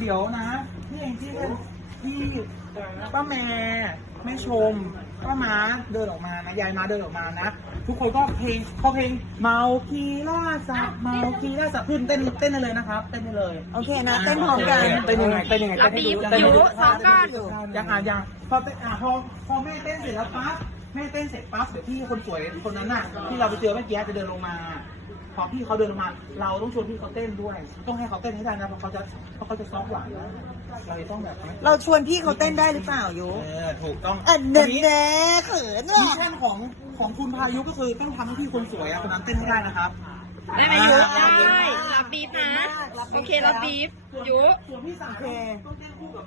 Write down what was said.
เดี๋ยวนะพี่เองที่เป็นพี่ป้าแม่แม่ชมป้าม้าเดินออกมานะยายม้าเดินออกมานะทุกคนก็เพลงเมาคีล่าสัตว์เมาคีล่าสัตว์ขึ้นเต้นได้เลยนะครับเต้นได้เลย โอเคนะเต้นพร้อมกัน เต้นยังไงเต้นยังไง รับบีบอยู่ซ้อมกัน ยังพอเต้นพอแม่เต้นเสร็จแล้วปั๊บแม่เต้นเสร็จปั๊บเดี๋ยวพี่คนสวยคนนั้นน่ะที่เราไปเจอเมื่อกี้จะเดินลงมาพอพี่เขาเดินลงมาเราต้องชวนพี่เขาเต้นด้วยต้องให้เขาเต้นให้ได้นะเพราะเขาจะซอฟต์หวานเราต้องแบบ เราชวนพี่เขาเต้นได้หรือเปล่ายู ถูกต้อง เด็ดแน่เขิน มิ ว่ะ ชชั่นของคุณพายุก็คือต้องทำให้พี่คนสวยคนนั้นเต้นให้ได้นะครับ ได้ไหมยุได้รับบีบนะโอเครับบีบยุ ส่วนพี่สาวต้องเต้นคู่กับ